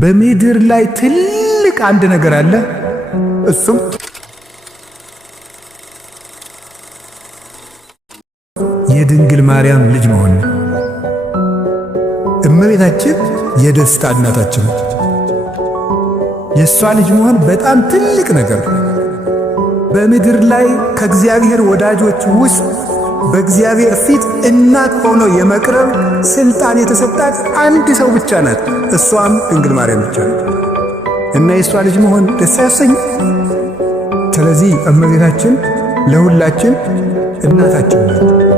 በምድር ላይ ትልቅ አንድ ነገር አለ። እሱም የድንግል ማርያም ልጅ መሆን ነው። እመቤታችን የደስታ እናታችን ነች። የእሷ ልጅ መሆን በጣም ትልቅ ነገር ነው። በምድር ላይ ከእግዚአብሔር ወዳጆች ውስጥ በእግዚአብሔር ፊት እናት ሆኖ የመቅረብ ስልጣን የተሰጣት አንድ ሰው ብቻ ናት። እሷም ድንግል ማርያም ብቻ ናት እና የእሷ ልጅ መሆን ደስ ያሰኝ። ስለዚህ እመቤታችን ለሁላችን እናታችን ናት።